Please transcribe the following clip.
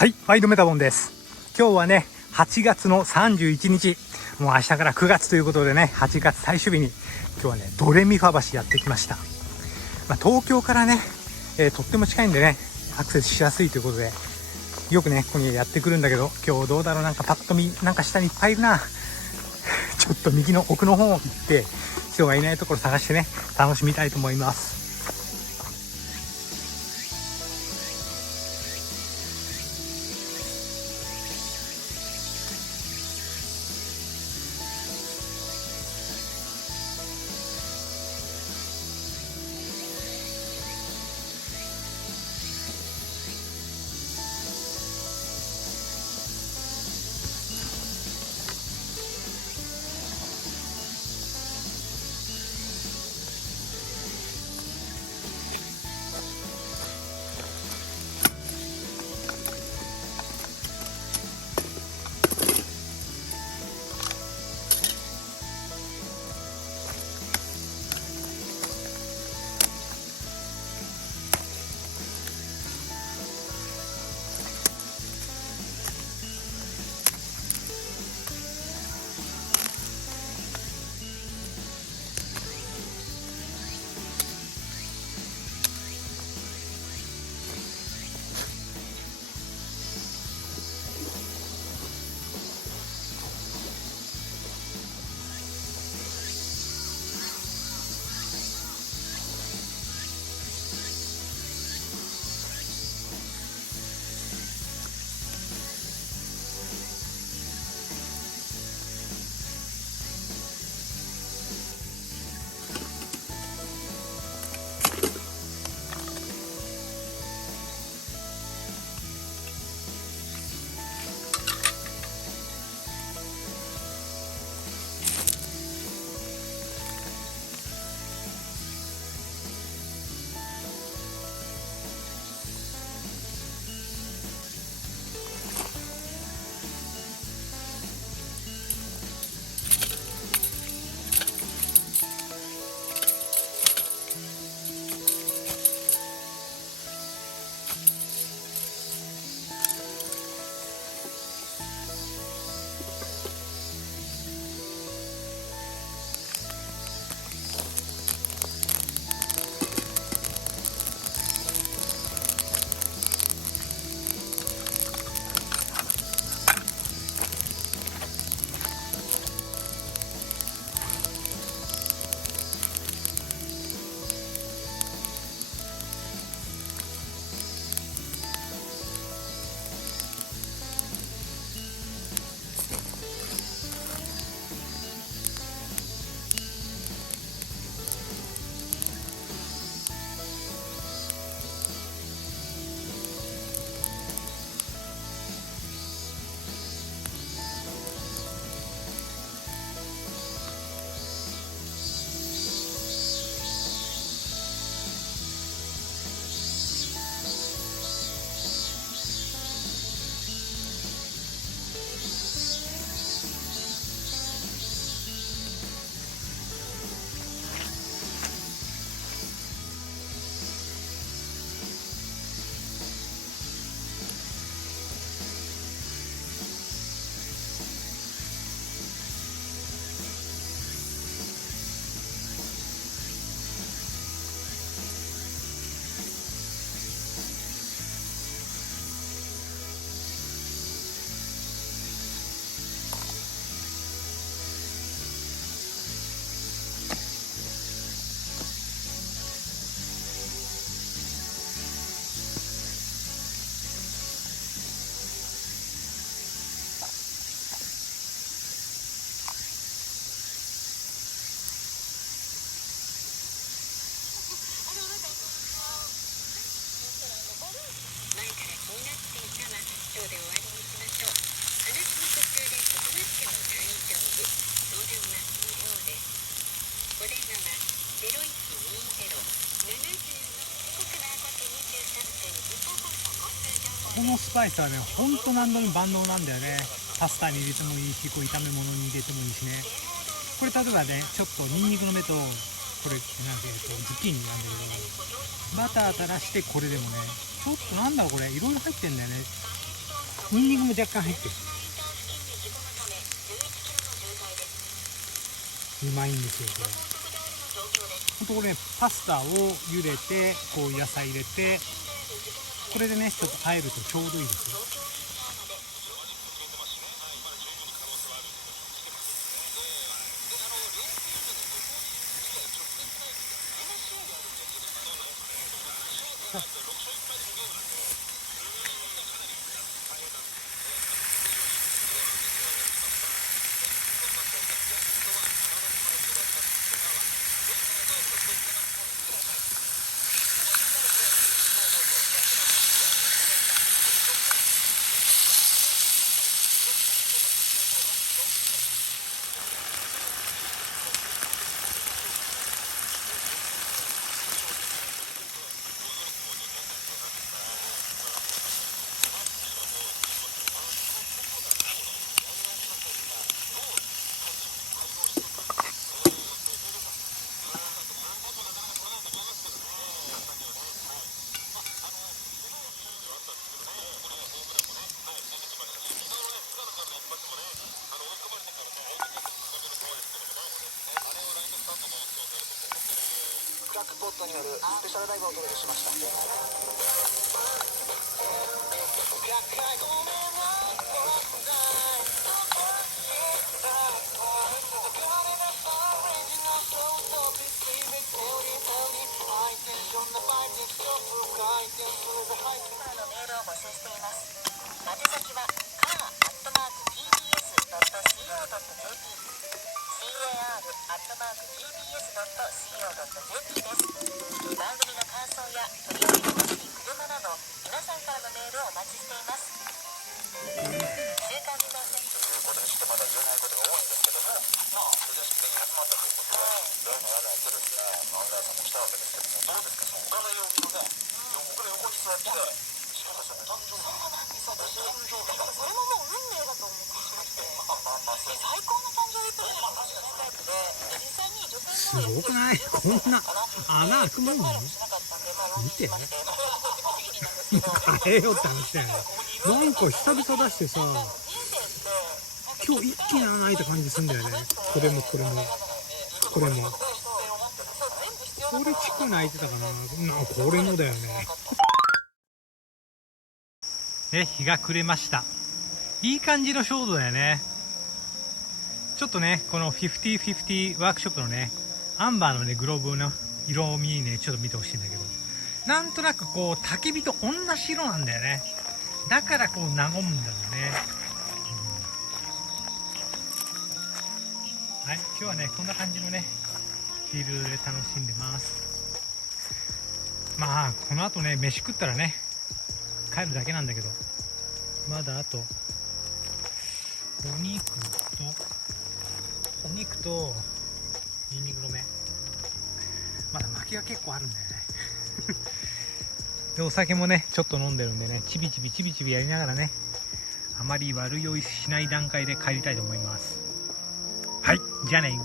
はい、毎度メタボンです。今日はね、8月の31日、もう明日から9月ということでね、8月最終日に、今日はね、ドレミファ橋やってきました。東京からね、とっても近いんでね、アクセスしやすいということで、よくね、ここにやってくるんだけど、今日どうだろう、なんかパッと見、なんか下にいっぱいいるな。ちょっと右の奥の方行って、人がいないところ探してね、楽しみたいと思います。このスパイスはね、ほんと何度も万能なんだよね。パスタに入れてもいいし、こう炒め物に入れてもいいしね。これ例えばね、ちょっとニンニクの芽と、これなんていうとズッキーニなんだけど、バター垂らしてこれでもね、ちょっとなんだろうこれ、いろいろ入ってんだよね。ニンニクも若干入ってる。うまいんですよこれ。ほんとこれね、パスタを茹でてこう野菜入れて、これでねちょっと和えるとちょうどいいですよ。クラックポットによるスペシャルライブをお届けしました。CAR@gbs.co.jp です。番組の感想や取り寄せが欲しい車など皆さんからのメールをお待ちしています。週刊自動車ということでしてまだ言えないことが多いんですけども、珍しく全員集まったということで、どうもやだってですね、アンダーさんも来たわけですけども、どうですか、その他の曜日のね、僕の横に座って、柴田さんの誕生日。そうなんです、私。だからそれももう運命だと思ってしまって、最高の誕生日プレゼントのタイプで、実際に女性すごくない？こんな穴開くもんなの？見て。変えようって話だよね。なんか久々出してさ、今日一気に穴開いた感じするんだよね。これもこれもこれも。これ地区に開いてたかな。これもだよね。ね、日が暮れました。いい感じの照度だよね。ちょっとね、この50/50ワークショップのね、アンバーのね、グローブの色味にね、ちょっと見てほしいんだけど、なんとなくこう、焚き火と同じ色なんだよね。だからこう、和むんだろうね。はい、今日はね、こんな感じのね、フィールドで楽しんでます。まあ、この後ね、飯食ったらね、帰るだけなんだけど、まだあと、お肉とニンニクの芽、まだ薪が結構あるんだよねでお酒もねちょっと飲んでるんでね、ちびちびやりながらね、あまり悪酔いしない段階で帰りたいと思います。はい、じゃあね。